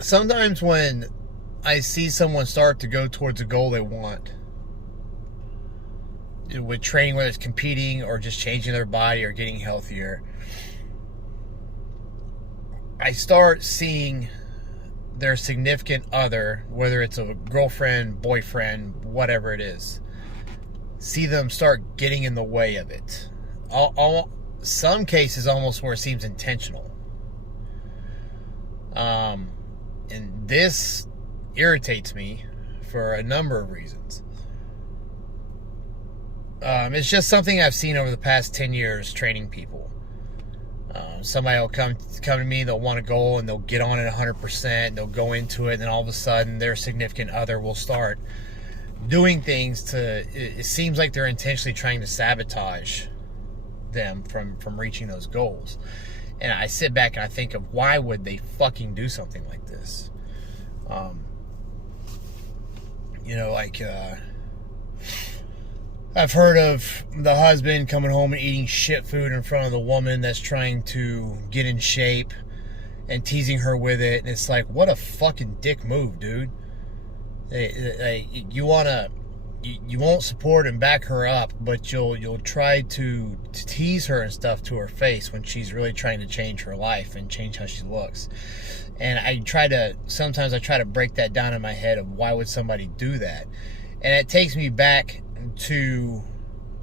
sometimes when I see someone start to go towards a goal they want, with training, whether it's competing or just changing their body or getting healthier, I start seeing their significant other, whether it's a girlfriend, boyfriend, whatever it is, see them start getting in the way of it. Some cases almost where it seems intentional. And this irritates me for a number of reasons. It's just something I've seen over the past 10 years training people. Somebody will come to me, they'll want a goal, and they'll get on it 100%, they'll go into it, and then all of a sudden their significant other will start doing things it seems like they're intentionally trying to sabotage them from reaching those goals. And I sit back and I think of, why would they fucking do something like this? I've heard of the husband coming home and eating shit food in front of the woman that's trying to get in shape and teasing her with it. And it's like, what a fucking dick move, dude. You won't support and back her up, but you'll try to tease her and stuff to her face when she's really trying to change her life and change how she looks. And sometimes I try to break that down in my head of, why would somebody do that? And it takes me back to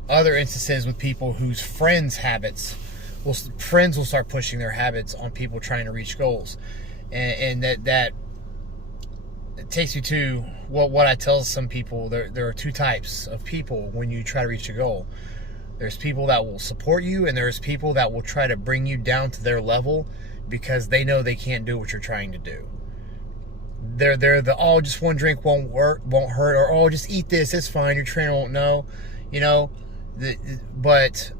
other instances with people whose friends' friends will start pushing their habits on people trying to reach goals. And that it takes me to what I tell some people. There are two types of people when you try to reach a goal. There's people that will support you, and there's people that will try to bring you down to their level because they know they can't do what you're trying to do. They're the, oh, just one drink won't hurt, or, oh, just eat this, it's fine, your trainer won't know, but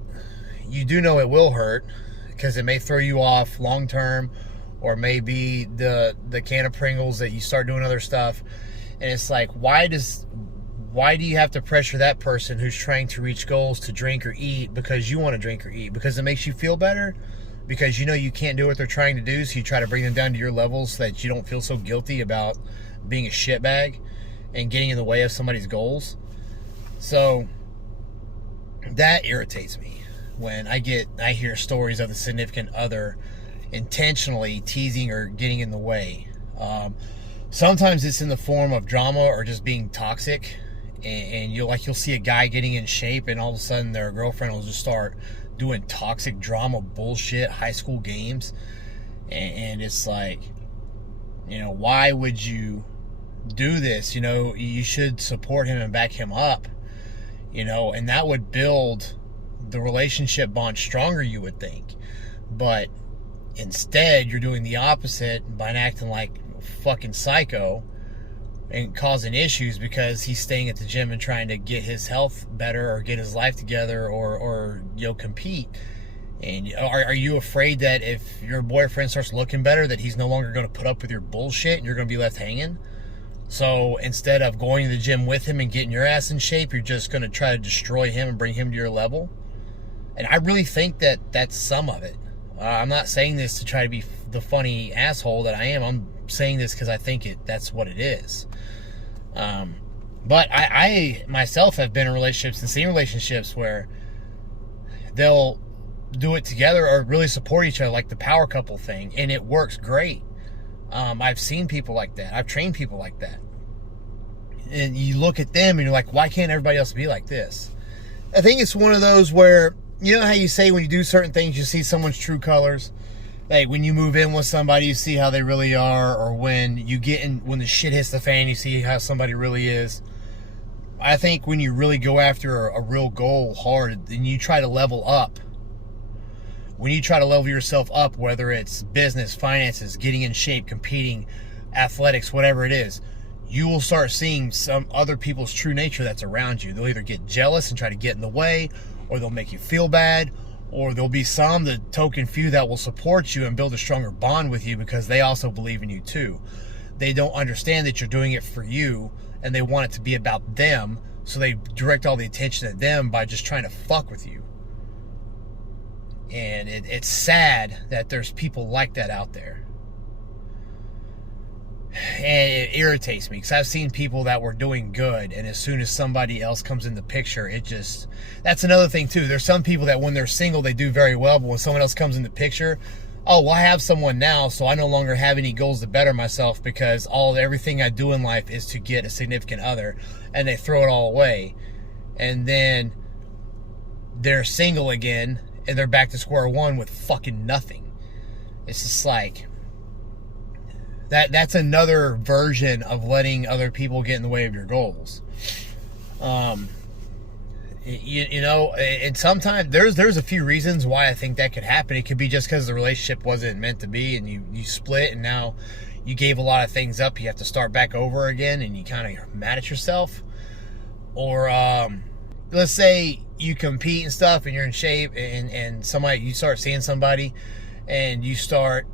you do know it will hurt, because it may throw you off long term, or maybe the can of Pringles that you start doing other stuff. And it's like, why do you have to pressure that person who's trying to reach goals to drink or eat because you want to drink or eat? Because it makes you feel better? Because you know you can't do what they're trying to do, so you try to bring them down to your level so that you don't feel so guilty about being a shitbag and getting in the way of somebody's goals. So that irritates me when I hear stories of the significant other intentionally teasing or getting in the way. Sometimes it's in the form of drama or just being toxic, and you'll see a guy getting in shape, and all of a sudden their girlfriend will just start doing toxic drama bullshit, high school games. And it's like, why would you do this? You should support him and back him up, and that would build the relationship bond stronger, you would think. But instead, you're doing the opposite by acting like a fucking psycho and causing issues because he's staying at the gym and trying to get his health better or get his life together or compete. And are you afraid that if your boyfriend starts looking better, that he's no longer going to put up with your bullshit and you're going to be left hanging? So instead of going to the gym with him and getting your ass in shape, you're just going to try to destroy him and bring him to your level? And I really think that that's some of it. I'm not saying this to try to be the funny asshole that I am. I'm saying this because I think that's what it is. But I myself have been in relationships and seen relationships where they'll do it together or really support each other, like the power couple thing, and it works great. I've seen people like that. I've trained people like that. And you look at them and you're like, why can't everybody else be like this? I think it's one of those where, you know how you say when you do certain things, you see someone's true colors? Like when you move in with somebody, you see how they really are, or when the shit hits the fan, you see how somebody really is. I think when you really go after a real goal hard, then you try to level up. When you try to level yourself up, whether it's business, finances, getting in shape, competing, athletics, whatever it is, you will start seeing some other people's true nature that's around you. They'll either get jealous and try to get in the way, or they'll make you feel bad, or there'll be the token few that will support you and build a stronger bond with you because they also believe in you too. They don't understand that you're doing it for you, and they want it to be about them, so they direct all the attention at them by just trying to fuck with you. And it's sad that there's people like that out there. And it irritates me because I've seen people that were doing good, and as soon as somebody else comes in the picture, it just, that's another thing too. There's some people that when they're single, they do very well, but when someone else comes in the picture, oh, well, I have someone now, so I no longer have any goals to better myself because everything I do in life is to get a significant other, and they throw it all away. And then they're single again, and they're back to square one with fucking nothing. It's just like, that's another version of letting other people get in the way of your goals. You know, and sometimes there's a few reasons why I think that could happen. It could be just because the relationship wasn't meant to be, and you split, and now you gave a lot of things up. You have to start back over again, and you kind of mad at yourself. Or let's say you compete and stuff, and you're in shape, and you start seeing somebody, and you start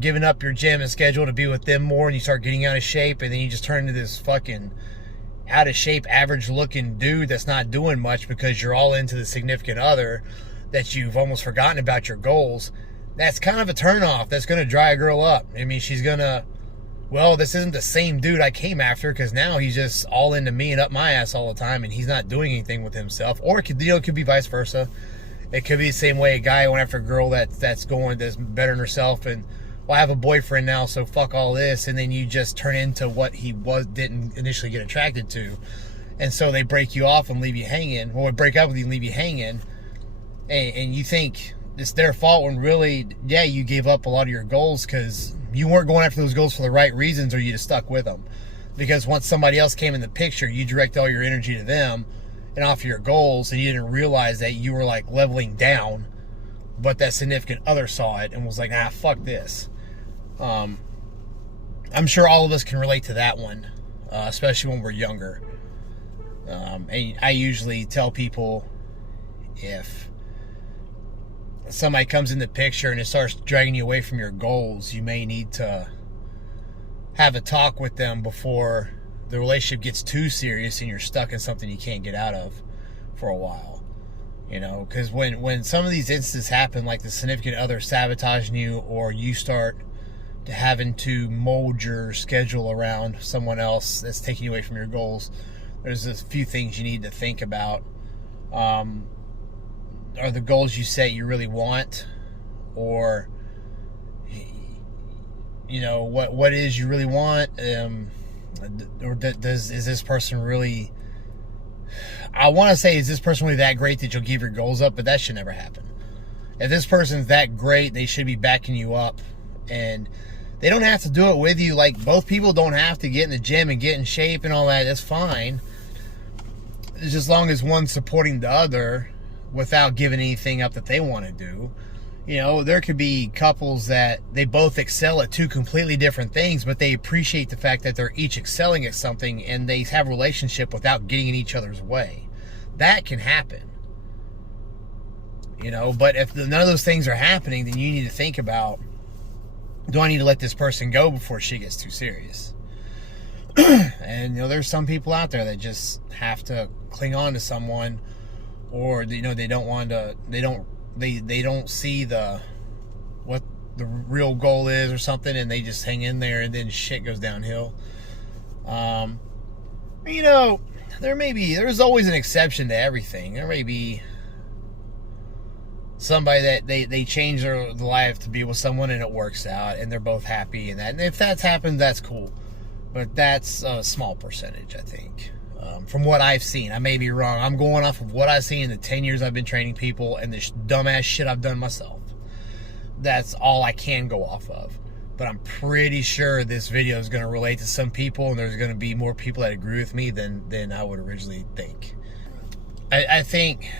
giving up your gym and schedule to be with them more, and you start getting out of shape, and then you just turn into this fucking out of shape, average looking dude that's not doing much because you're all into the significant other that you've almost forgotten about your goals. That's kind of a turnoff. That's going to dry a girl up. I mean, she's going to, well, this isn't the same dude I came after, because now he's just all into me and up my ass all the time, and he's not doing anything with himself. Or it could, it could be vice versa. It could be the same way a guy went after a girl that's bettering herself, and, well, I have a boyfriend now, so fuck all this, and then you just turn into what he didn't initially get attracted to, and so they break you off and leave you hanging, or break up with you and leave you hanging, and you think it's their fault when really, yeah, you gave up a lot of your goals because you weren't going after those goals for the right reasons, or you just stuck with them. Because once somebody else came in the picture, you direct all your energy to them and off your goals, and you didn't realize that you were like leveling down, but that significant other saw it and was like, ah, fuck this. I'm sure all of us can relate to that one, especially when we're younger. And I usually tell people, if somebody comes in the picture and it starts dragging you away from your goals, you may need to have a talk with them before the relationship gets too serious and you're stuck in something you can't get out of for a while. You know, because when some of these instances happen, like the significant other sabotaging you, or you start having to mold your schedule around someone else that's taking you away from your goals, there's a few things you need to think about. Are the goals you set you really want? Or, you know, what is you really want? Or is this person really, I want to say, is this person really that great that you'll give your goals up? But that should never happen. If this person's that great, they should be backing you up, and they don't have to do it with you. Like, both people don't have to get in the gym and get in shape and all that. That's fine. It's just as long as one's supporting the other without giving anything up that they want to do. You know, there could be couples that they both excel at two completely different things, but they appreciate the fact that they're each excelling at something, and they have a relationship without getting in each other's way. That can happen. You know, but if none of those things are happening, then you need to think about, do I need to let this person go before she gets too serious? And, you know, there's some people out there that just have to cling on to someone, or, you know, they don't want to, they don't see what the real goal is or something, and they just hang in there, and then shit goes downhill. You know, there's always an exception to everything. There may be somebody that they change their life to be with someone and it works out and they're both happy, and that, and if that's happened, that's cool. But that's a small percentage, I think. From what I've seen, I may be wrong. I'm going off of what I've seen in the 10 years I've been training people and this dumbass shit I've done myself. That's all I can go off of. But I'm pretty sure this video is going to relate to some people, and there's going to be more people that agree with me than I would originally think. I think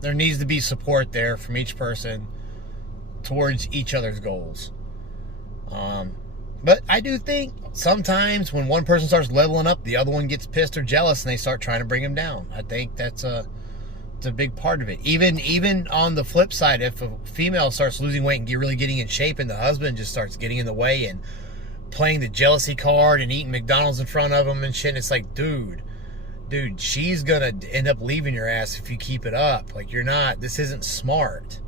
there needs to be support there from each person towards each other's goals. But I do think sometimes when one person starts leveling up, the other one gets pissed or jealous, and they start trying to bring him down. I think it's a big part of it. Even on the flip side, if a female starts losing weight and really getting in shape, and the husband just starts getting in the way and playing the jealousy card and eating McDonald's in front of him and shit, and it's like, dude, she's gonna end up leaving your ass if you keep it up. Like, this isn't smart.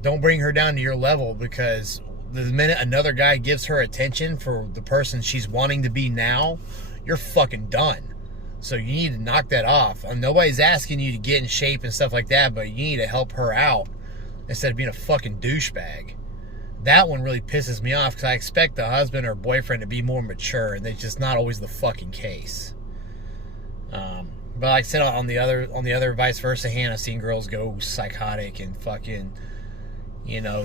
Don't bring her down to your level, because the minute another guy gives her attention for the person she's wanting to be now, you're fucking done. So you need to knock that off. Nobody's asking you to get in shape and stuff like that, but you need to help her out instead of being a fucking douchebag. That one really pisses me off because I expect the husband or boyfriend to be more mature, and that's just not always the fucking case. But like I said, on the other vice versa hand, I've seen girls go psychotic and fucking,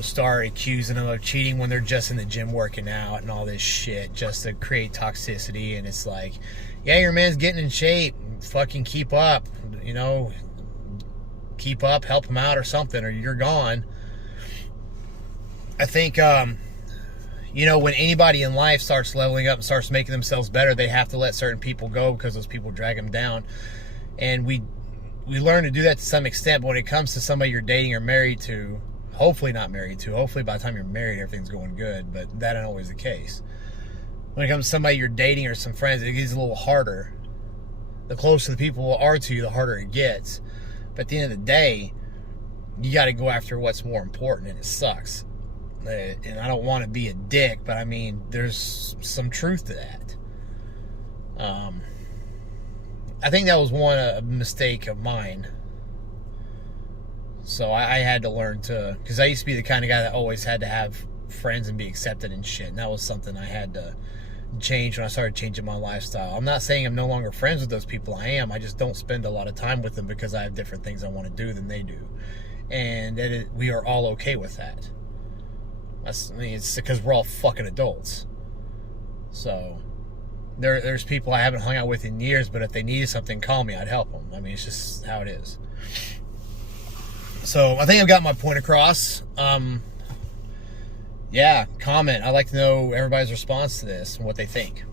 start accusing them of cheating when they're just in the gym working out and all this shit just to create toxicity. And it's like, yeah, your man's getting in shape. Fucking keep up. Keep up, help him out or something, or you're gone. I think, when anybody in life starts leveling up and starts making themselves better, they have to let certain people go because those people drag them down. And we learn to do that to some extent, but when it comes to somebody you're dating or married to, hopefully not married to, hopefully by the time you're married, everything's going good, but that ain't always the case. When it comes to somebody you're dating or some friends, it gets a little harder. The closer the people are to you, the harder it gets. But at the end of the day, you got to go after what's more important, and it sucks. And I don't want to be a dick, but I mean, there's some truth to that. I think that was a mistake of mine. So I had to learn to, because I used to be the kind of guy that always had to have friends and be accepted and shit. And that was something I had to change when I started changing my lifestyle. I'm not saying I'm no longer friends with those people. I am. I just don't spend a lot of time with them because I have different things I want to do than they do. And we are all okay with that. It's because we're all fucking adults. So there's people I haven't hung out with in years, but if they needed something, call me, I'd help them. I mean, it's just how it is. So I think I've got my point across. Yeah, comment. I'd like to know everybody's response to this and what they think.